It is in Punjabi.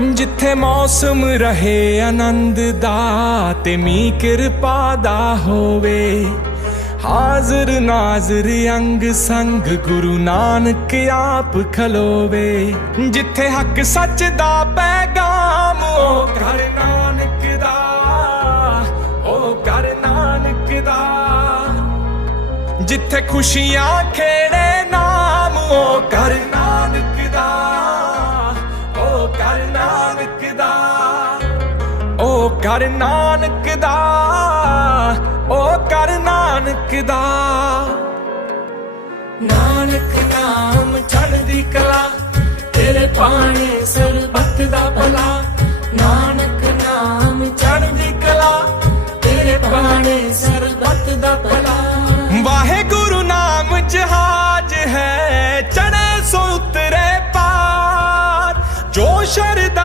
ਜਿੱਥੇ ਮੌਸਮ ਰਹੇ ਆਨੰਦ ਦਾ ਤੇ ਮੀ ਕਿਰਪਾ ਦਾ ਹੋਵੇ। ਹਾਜ਼ਰ ਨਾਜ਼ਰ ਅੰਗ ਸੰਗ ਗੁਰੂ ਨਾਨਕ ਆਪ ਖਲੋਵੇ। ਜਿੱਥੇ ਹੱਕ ਸੱਚ ਦਾ ਪੈਗਾਮ ਉਹ ਕਰ ਨਾਨਕ ਦਾ ਉਹ ਕਰ ਨਾਨਕ ਦਾ। ਜਿੱਥੇ ਖੁਸ਼ੀਆਂ ਖੇੜੇ ਨਾਨਕ ਦਾ ਉਹ ਕਰ ਨਾਨਕ ਦਾ, ਓ ਕਰ ਨਾਨਕ ਦਾ। ਨਾਨਕ ਨਾਮ ਚੜ੍ਹਦੀ ਕਲਾ, ਤੇਰੇ ਪਾਣੀ ਸਰਬਤ ਦਾ ਭਲਾ। ਨਾਨਕ ਨਾਮ ਚੜ੍ਹਦੀ ਕਲਾ, ਤੇਰੇ ਪਾਣੀ ਸਰਬਤ ਦਾ ਭਲਾ। ਵਾਹਿਗੁਰੂ ਨਾਮ ਜਹਾਜ ਹੈ, ਚੜ੍ਹੇ ਸੋ ਉਤਰੇ ਪਾਰ। ਜੋ ਸ਼ਰਦਾ